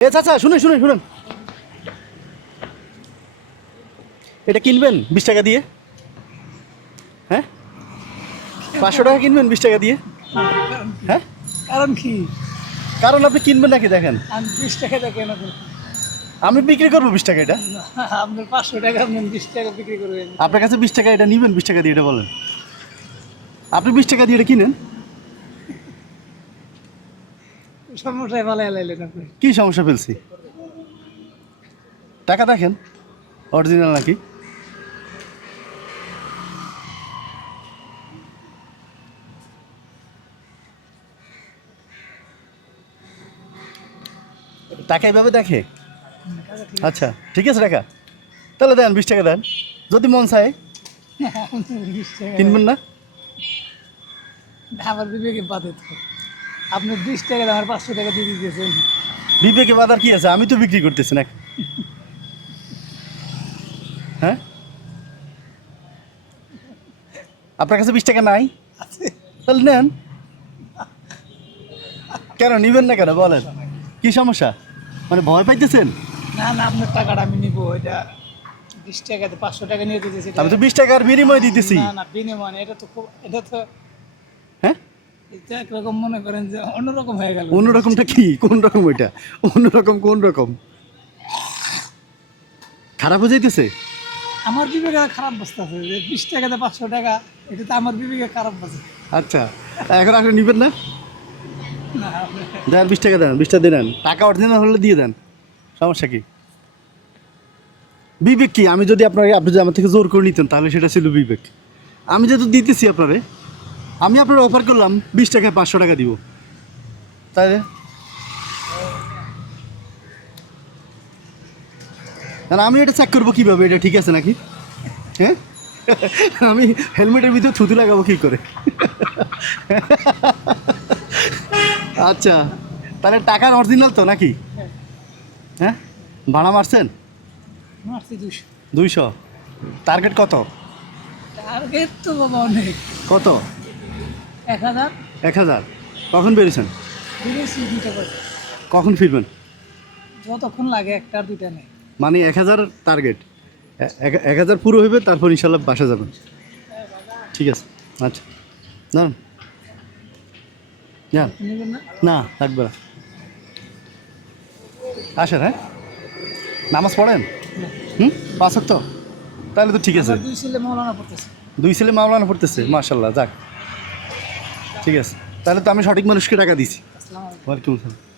এ চাচা শুনুন শুনুন শুনুন। এটা কিনবেন বিশ টাকা দিয়ে? হ্যাঁ? পাঁচশো টাকা কিনবেন বিশ টাকা দিয়ে? হ্যাঁ? কারণ কি? কারণ আপনি কিনবেন নাকি দেখেন? আমি বিশ টাকা দিয়ে কেন আমি বিক্রি করব বিশ টাকা এটা? আপনার পাঁচশো টাকা আপনি বিশ টাকা বিক্রি করবেন। আপনার কাছে বিশ টাকা এটা নিবেন বিশ টাকা দিয়ে এটা বলেন। আপনি বিশ টাকা দিয়ে এটা কিনেন? সমস্যায় ভালো এলাইলেন আপনি। কি সমস্যা ফেলছি? টাকা দেখেন অরিজিনাল নাকি? টাকা এভাবে দেখে? আচ্ছা ঠিক আছে টাকা। তাহলে দেন বিশ টাকা দেন। যদি মন চায়। কিনবেন না? আমার বিবেকে বাদে আপনি বিশ টাকা আমার পাঁচশো টাকা দিয়ে দিতেছেন। বিবেকে বাজার কি আছে? আমি তো বিক্রি করতেছি না হ্যাঁ? আপনার কাছে বিশ টাকা নাই? তাহলে নেন। কেন নিবেন না কেন? বলেন। কি সমস্যা? মানে ভয় পাইতেছেন? না না আপনার টাকাটা আমি নিবো। এটা বিশ টাকাতে পাঁচশো টাকা নিয়ে দিতেছি। আমি তো বিশ টাকার বিনিময় দিতেছি। না না বিনিময় এটা তো খুব এটা তো এটা একরকম মনে করেন যে অন্যরকম হয়ে গেল। অন্যরকমটা কি? কোন রকম ওইটা অন্যরকম কোন রকম? খারাপ হয়ে যাইতেছে? আমার বিবেকে খারাপ বসতে আছে যে বিশ টাকাতে পাঁচশো টাকা এটা তো আমার বিবেকে খারাপ আচ্ছা এখন আপনি নিবেন না? দেন বিশ টাকা দেন দিয়ে দেন। টাকা অরিজিনাল হলে দিয়ে দেন সমস্যা কি? বিবেক কি? আমি যদি আপনাকে আপনি যদি আমার থেকে জোর করে নিতেন তাহলে সেটা ছিল বিবেক। আমি যেহেতু দিতেছি আপনারে আমি আপনার অফার করলাম বিশ টাকায় পাঁচশো টাকা দিব। তাই না আমি এটা চেক করব কীভাবে এটা ঠিক আছে নাকি? হ্যাঁ? আমি হেলমেটের ভিতরে থুতু লাগাবো কী করে? আচ্ছা তাহলে টাকার অরিজিনাল তো নাকি? হ্যাঁ? ভাড়া মারছেন? দুইশো। টার্গেট কত? টার্গেট তো বাবা অনেক। কত? এক হাজার? এক হাজার। কখন বেরিয়েছেন? দিয়েছি দুইটা করে কখন ফিরবেন? যতক্ষণ লাগে একটা দুইটা নেই। মানে এক হাজার টার্গেট। এক হাজার পুরো হইবে তারপর ইনশাল্লাহ বাসা যাবেন। ঠিক আছে। আচ্ছা। যান না। না? লাগবে না। আসেন হ্যাঁ? নামাজ পড়েন? হুম? পাঁচ তো তাহলে তো ঠিক আছে। দুই ছেলে মৌলানা পড়তেছে। দুই ছেলে মাওলানা পড়তেছে মার্শাল্লাহ যাক। ঠিক আছে। তাহলে তো আমি সঠিক মানুষকে টাকা দিছি ওয়ালাইকুম আসসালাম।